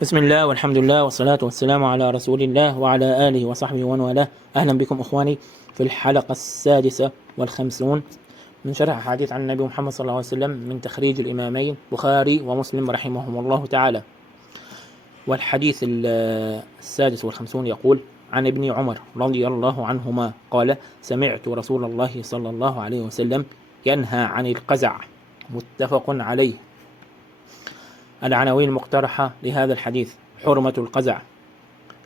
بسم الله والحمد لله والصلاة والسلام على رسول الله وعلى آله وصحبه ومن والاه. أهلا بكم إخواني في الحلقة 56 من شرح حديث عن النبي محمد صلى الله عليه وسلم من تخريج الإمامين بخاري ومسلم رحمهم الله تعالى. والحديث 56 يقول: عن ابن عمر رضي الله عنهما قال: سمعت رسول الله صلى الله عليه وسلم ينهى عن القزع. متفق عليه. العناوين المقترحة لهذا الحديث: حرمة القزع،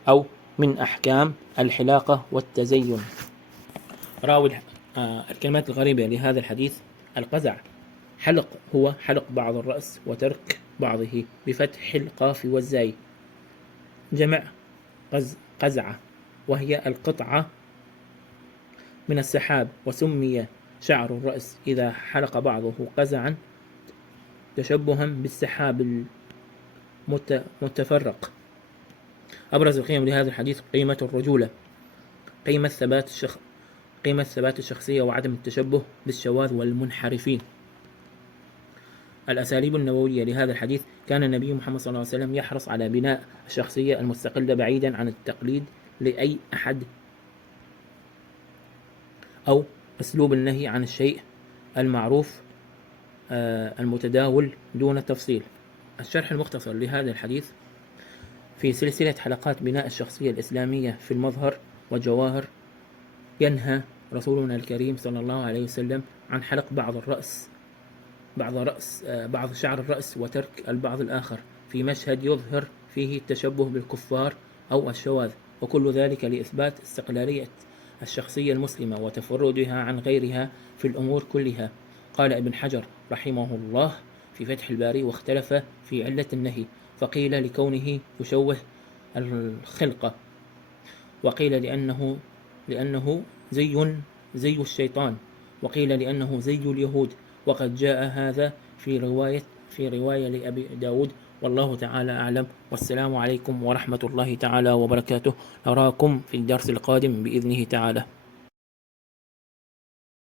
أو من أحكام الحلاقة والتزين. راوي الكلمات الغريبة لهذا الحديث: القزع حلق هو حلق بعض الرأس وترك بعضه بفتح القاف والزاي، جمع قزعة، وهي القطعة من السحاب. وسمي شعر الرأس إذا حلق بعضه قزعا تشبها بالسحاب المتفرق. أبرز القيم لهذا الحديث: قيمة الرجولة، قيمة ثبات الشخصية وعدم التشبه بالشواذ والمنحرفين. الأساليب النبوية لهذا الحديث: كان النبي محمد صلى الله عليه وسلم يحرص على بناء الشخصية المستقلة بعيدا عن التقليد لأي أحد، أو أسلوب النهي عن الشيء المعروف المتداول دون تفصيل. الشرح المختصر لهذا الحديث: في سلسلة حلقات بناء الشخصية الإسلامية في المظهر والجواهر، ينهى رسولنا الكريم صلى الله عليه وسلم عن حلق بعض شعر الرأس وترك البعض الآخر في مشهد يظهر فيه التشبه بالكفار أو الشواذ، وكل ذلك لإثبات استقلالية الشخصية المسلمة وتفردها عن غيرها في الأمور كلها. قال ابن حجر رحمه الله في فتح الباري: واختلف في علة النهي، فقيل لكونه يشوه الخلقة، وقيل لأنه زي الشيطان، وقيل لأنه زي اليهود، وقد جاء هذا في رواية لأبي داود، والله تعالى أعلم. والسلام عليكم ورحمة الله تعالى وبركاته. نراكم في الدرس القادم بإذنه تعالى.